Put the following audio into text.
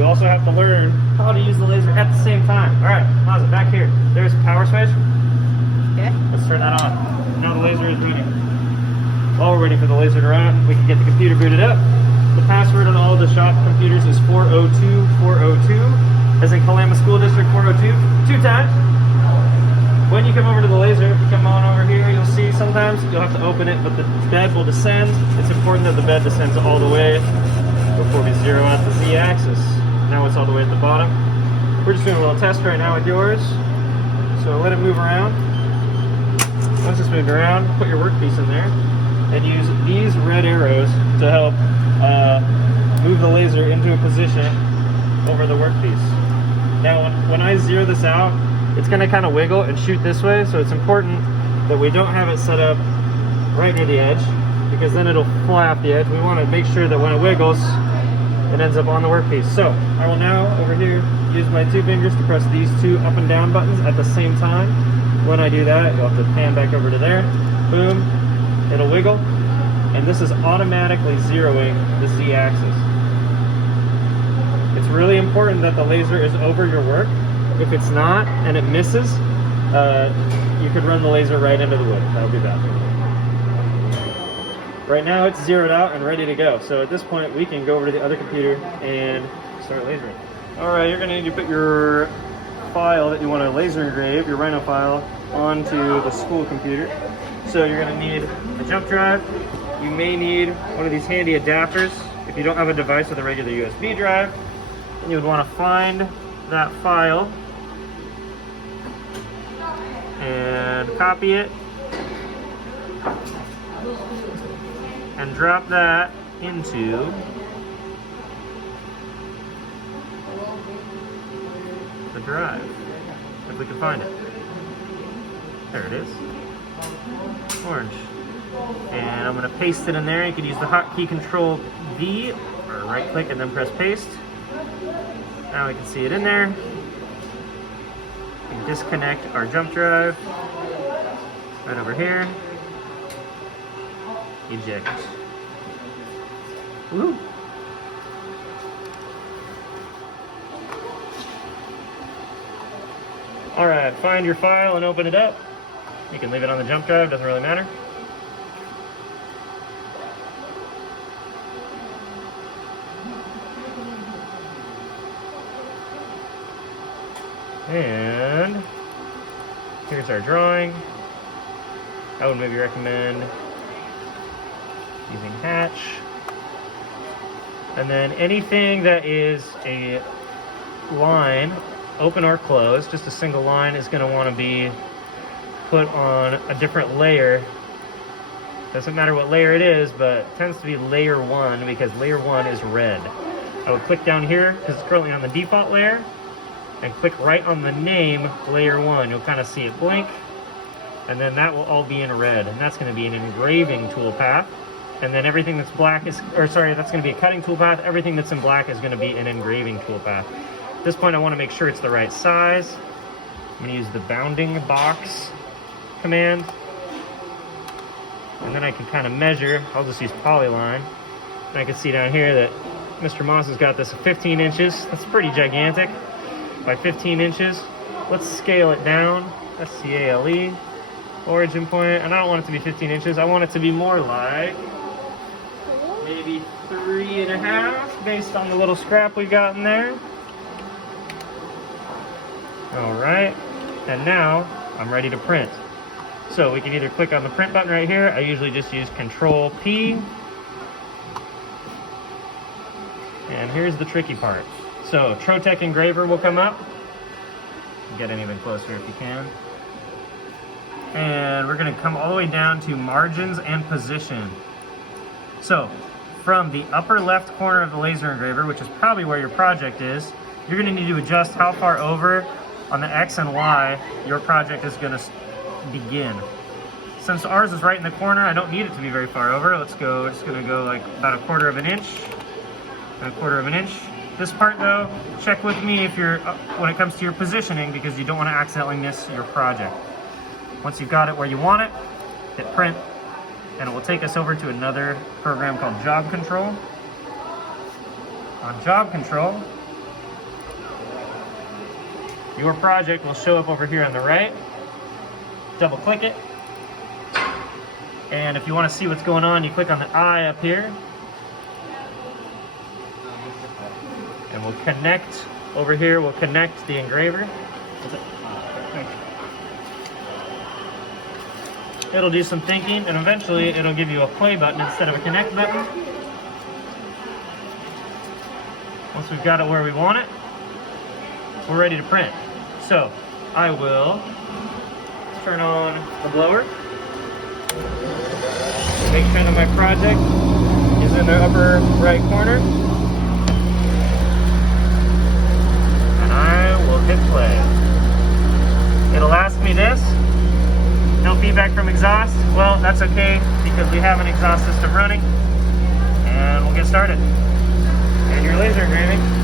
You also have to learn how to use the laser at the same time. All right, Mazda, back here. There's the power switch. Okay. Let's turn that on. Now the laser is running. While we're waiting for the laser to run, we can get the computer booted up. The password on all the shop computers is 402-402, as in Kalama School District 402, 2 times. When you come over to the laser, if you come on over here, you'll see sometimes you'll have to open it, but the bed will descend. It's important that the bed descends all the way before we zero out the Z-axis. Now it's all the way at the bottom. We're just doing a little test right now with yours. So let it move around. Once it's moved around, put your workpiece in there and use these red arrows to help move the laser into a position over the workpiece. Now when I zero this out, it's going to kind of wiggle and shoot this way, so it's important that we don't have it set up right near the edge, because then it'll fly off the edge. We want to make sure that when it wiggles, it ends up on the workpiece. So I will now, over here, use my 2 fingers to press these 2 up and down buttons at the same time. When I do that, you'll have to pan back over to there. Boom, it'll wiggle, and this is automatically zeroing the Z-axis. It's really important that the laser is over your work. If it's not, and it misses, you could run the laser right into the wood. That would be bad. Right now it's zeroed out and ready to go. So at this point, we can go over to the other computer and start lasering. All right, you're gonna need to put your file that you want to laser engrave, your Rhino file, onto the school computer. So you're gonna need a jump drive. You may need one of these handy adapters. If you don't have a device with a regular USB drive, then you would want to find that file and copy it and drop that into the drive, if we can find it. There it is. Orange. And I'm going to paste it in there. You can use the hotkey Control V or right click and then press paste. Now we can see it in there. We can disconnect our jump drive right over here. Eject. Woo! Alright, find your file and open it up. You can leave it on the jump drive, doesn't really matter. And here's our drawing. I would maybe recommend using hatch. And then anything that is a line, open or close, just a single line, is going to want to be put on a different layer. Doesn't matter what layer it is, but it tends to be layer 1 because layer 1 is red. I would click down here because it's currently on the default layer and click right on the name layer 1. You'll kind of see it blink, and then that will all be in red, and that's going to be an engraving toolpath. And then everything that's black is, or sorry, that's going to be a cutting toolpath. Everything that's in black is going to be an engraving toolpath. At this point, I want to make sure it's the right size. I'm going to use the bounding box command. And then I can kind of measure. I'll just use polyline. And I can see down here that Mr. Moss has got this at 15 inches. That's pretty gigantic by 15 inches. Let's scale it down. SCALE, origin point. And I don't want it to be 15 inches. I want it to be more like maybe 3.5 based on the little scrap we got in there. All right, and now I'm ready to print. So we can either click on the print button right here. I usually just use Control P. And here's the tricky part. So Trotec Engraver will come up. Get in even closer if you can. And we're gonna come all the way down to margins and position. So from the upper left corner of the laser engraver, which is probably where your project is, you're gonna need to adjust how far over on the X and Y your project is gonna begin. Since ours is right in the corner, I don't need it to be very far over. Let's go, it's gonna go like about 1/4 inch and 1/4 inch. This part though, check with me if you're, when it comes to your positioning, because you don't wanna accidentally miss your project. Once you've got it where you want it, hit print, and it will take us over to another program called Job Control. On Job Control, Your project will show up over here on the right. Double click it. And if you want to see what's going on, you click on the eye up here. And we'll connect over here, we'll connect the engraver. It'll do some thinking, and eventually it'll give you a play button instead of a connect button. Once we've got it where we want it, we're ready to print. So I will turn on the blower. Make sure that my project is in the upper right corner. And I will hit play. It'll ask me this. No feedback from exhaust. Well, that's okay because we have an exhaust system running. And we'll get started. And your laser engraving